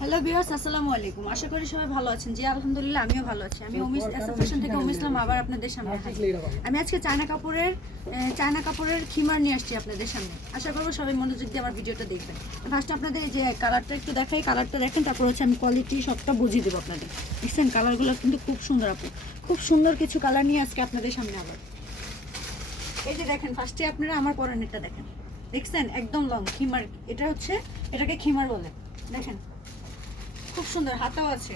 Hello বিয়ার্স আসসালামু আলাইকুম। আশা করি সবাই ভালো আছেন। জি আলহামদুলিল্লাহ আমিও ভালো আছি। আমি উমিস অ্যাসোসিয়েশন থেকে উমি ইসলাম আবার আপনাদের সামনে আমি আজকে চায়না কাপড়ের চায়না কাপড়ের খিমার নিয়ে আসছি আপনাদের সামনে। আশা করব সবাই মনোযোগ দিয়ে আমার ভিডিওটা দেখবেন। ফার্স্ট আপনাদের এই যে কালারটা একটু দেখাই কালারটা দেখেন তারপর হচ্ছে আমি কোয়ালিটি সবটা বুঝিয়ে দেবো আপনাদের। দেখছেন কালারগুলো কিন্তু খুব সুন্দর আপু। খুব সুন্দর কিছু কালার নিয়ে আজকে আপনাদের সামনে আবার। এই যে দেখেন ফার্স্টে আপনারা আমার পরনেরটা দেখেন। দেখছেন? একদম লং খিমার, এটা হচ্ছে, এটাকে খিমার বলে। দেখেন, খুব সুন্দর, হাতাও আছে।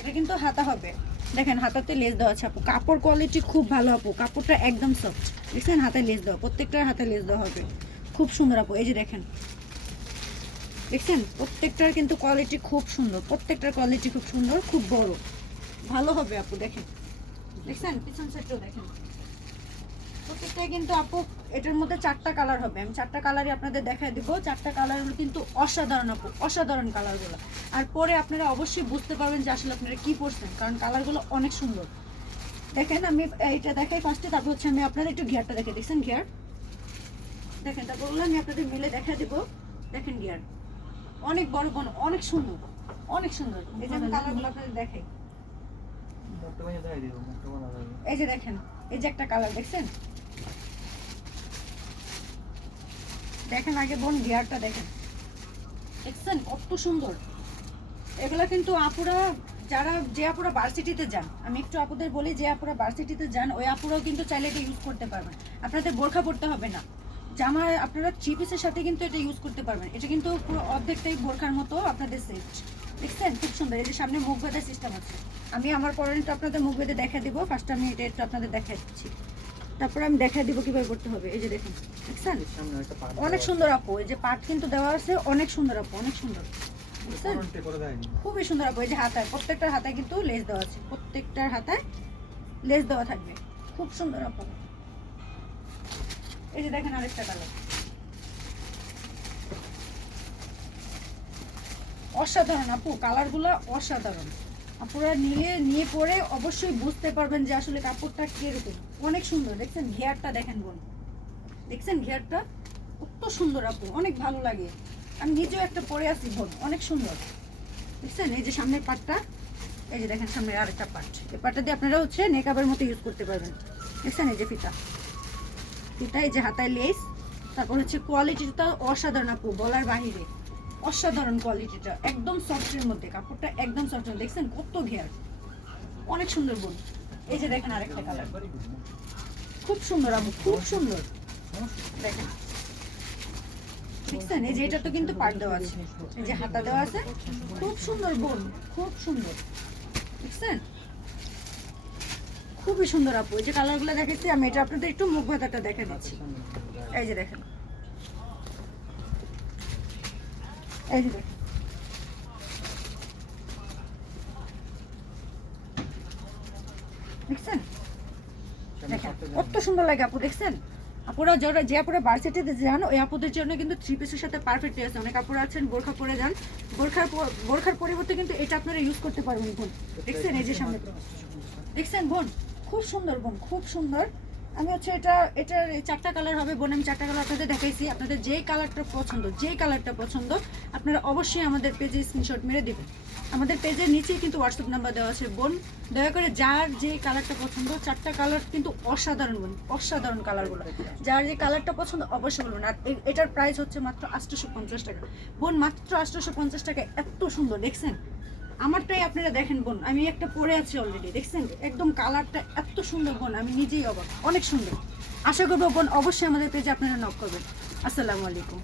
এটা কিন্তু হাতা হবে। দেখেন, হাতাতে লেস দেওয়া আছে আপু। কাপড় কোয়ালিটি খুব ভালো আপু। কাপড়টা একদম সফট দেখছেন? হাতে লেস দেওয়া, প্রত্যেকটার হাতে লেস দেওয়া হবে। খুব সুন্দর আপু। এই যে দেখেন। দেখছেন? প্রত্যেকটার কিন্তু কোয়ালিটি খুব সুন্দর। প্রত্যেকটার কোয়ালিটি খুব সুন্দর, খুব বড়। ভালো হবে আপু, দেখেন। দেখছেন? পিছন সাইডটাও দেখেন। প্রত্যেকটাই কিন্তু আপু এটার মধ্যে চারটা কালার হবে। আমি চারটা কালারই আপনাদের দেখায় দিব। চারটা কালারগুলো কিন্তু অসাধারণ আপু অসাধারণ কালারগুলো আর পরে আপনারা অবশ্যই বুঝতে পারবেন যে আসলে আপনারা কি পরছেন কারণ কালারগুলো অনেক সুন্দর। দেখেন আমি এইটা দেখাই ফার্স্টে তারপর হচ্ছে আমি আপনাদের একটু গিয়ারটা দেখে দেখছেন গিয়ার দেখেন তারপর ওগুলো আমি আপনাদের মিলে দেখা দিব। দেখেন গিয়ার অনেক বড় বড় অনেক সুন্দর অনেক সুন্দর। এই যে আমি কালারগুলো আপনাদের দেখাই। এই যে দেখেন এই যে একটা কালার দেখছেন? দেখেন আগে বোন গিয়ারটা দেখেন। দেখছেন কত সুন্দর। এগুলো কিন্তু আপুরা যারা যে আপুরা ভার্সিটিতে যান আমি একটু আপুদের বলি যে আপুরা ভার্সিটিতে যান ওই আপুরাও কিন্তু চাইলে এটা ইউজ করতে পারবেন। আপনাদের বোরখা পড়তে হবে না। জামা আপনারা থ্রি পিসের সাথে কিন্তু এটা ইউজ করতে পারবেন। এটা কিন্তু পুরো অর্ধেকটাই বোরখার মতো আপনাদের সেট দেখছেন খুব সুন্দর। এই যে সামনে মুখ সিস্টেম আছে। আমি আমার পরেরটা আপনাদের মুখ বেঁধে দেখা দিব। ফার্স্ট আমি এটা একটু আপনাদের দেখা দিচ্ছি। তারপরে আমি দেখা দিব কীভাবে করতে হবে। এই যে দেখুন দেখছেন? অনেক সুন্দর আপু এই যে পাট কিন্তু দেওয়া আছে অনেক সুন্দর আপু অনেক সুন্দর। বুঝছেন খুবই সুন্দর আপু এই যে হাতায় প্রত্যেকটার হাতায় কিন্তু লেস দেওয়া আছে প্রত্যেকটার হাতায় লেস দেওয়া থাকবে। খুব সুন্দর আপু। এই যে দেখেন আরেকটা কালার অসাধারণ আপু কালারগুলো অসাধারণ। আপুরা নিয়ে নিয়ে পরে অবশ্যই বুঝতে পারবেন যে আসলে কাপড়টা কীরকম। অনেক সুন্দর, দেখছেন? ঘেয়ারটা দেখেন বোন। দেখছেন ঘেয়ারটা? কত সুন্দর আপু, অনেক ভালো লাগে। আমি নিজেও একটা পরে আছি বোন, অনেক সুন্দর। দেখছেন? এই যে সামনের পাটটা, এই যে দেখেন সামনের আরেকটা পাট। এই পাটটা দিয়ে আপনারা হচ্ছে নেকাবের মতো ইউজ করতে পারবেন। দেখছেন? এই যে ফিতা। ফিতা, এই যে হাতায় লেস তারপর হচ্ছে কোয়ালিটিটা অসাধারণ আপু, বলার বাহিরে। অসাধারণ কোয়ালিটিটা, একদম সফটের মধ্যে, কাপড়টা একদম সফট দেখছেন কত ঘেয়ার অনেক সুন্দর বোন। এই যে দেখেন আরেকটা কালার খুব সুন্দর আপু খুব সুন্দর। দেখেন। দেখছেন? এই যে এটা তো কিন্তু পাট দেওয়া আছে। এই যে হাতা দেওয়া আছে। খুব সুন্দর বোন, খুব সুন্দর। দেখছেন? খুবই সুন্দর আপু। এই যে কালারগুলো দেখেছি আমি এটা আপনাদের একটু মুখ ভাতাটা দেখে দিচ্ছি। এই যে দেখেন। এই যে দেখছেন দেখেন কত সুন্দর লাগে আপু দেখছেন? আপুরা যারা যে আপুরা যান ওই আপুদের জন্য কিন্তু থ্রি পিসের সাথে পারফেক্ট আছে অনেক আপুরা আছেন বোরখা পরে যান। বোরখার বোরখার পরিবর্তে কিন্তু এটা আপনারা ইউজ করতে পারবেন বোন। দেখছেন এই যে সামনে দেখছেন বোন? খুব সুন্দর বোন খুব সুন্দর। আমি হচ্ছে এটা এটার চারটা কালার হবে, বোন আমি চারটা কালার আপনাদের দেখাইছি। আপনাদের যেই কালারটা পছন্দ যেই কালারটা পছন্দ, আপনারা অবশ্যই আমাদের পেজে স্ক্রিনশট মেরে দেবেন। আমাদের পেজের নিচেই কিন্তু হোয়াটসঅ্যাপ নাম্বার দেওয়া আছে, বোন। দয়া করে যার যে কালারটা পছন্দ, চারটা কালার কিন্তু অসাধারণ বোন, অসাধারণ কালারগুলো যার যে কালারটা পছন্দ, অবশ্যই বলবেন। আর এটার প্রাইস হচ্ছে মাত্র আটশোশো পঞ্চাশ টাকা। বোন, মাত্র আটশোশো পঞ্চাশ টাকা, এত সুন্দর, দেখছেন? আমারটাই আপনারা দেখেন বোন, আমি একটা পরে আছি অলরেডি দেখছেন? একদম কালারটা এত সুন্দর বোন, আমি নিজেই অবাক, অনেক সুন্দর। আশা করব বোন, অবশ্যই আমাদের পেজে আপনারা নক করবেন। আসসালামু আলাইকুম।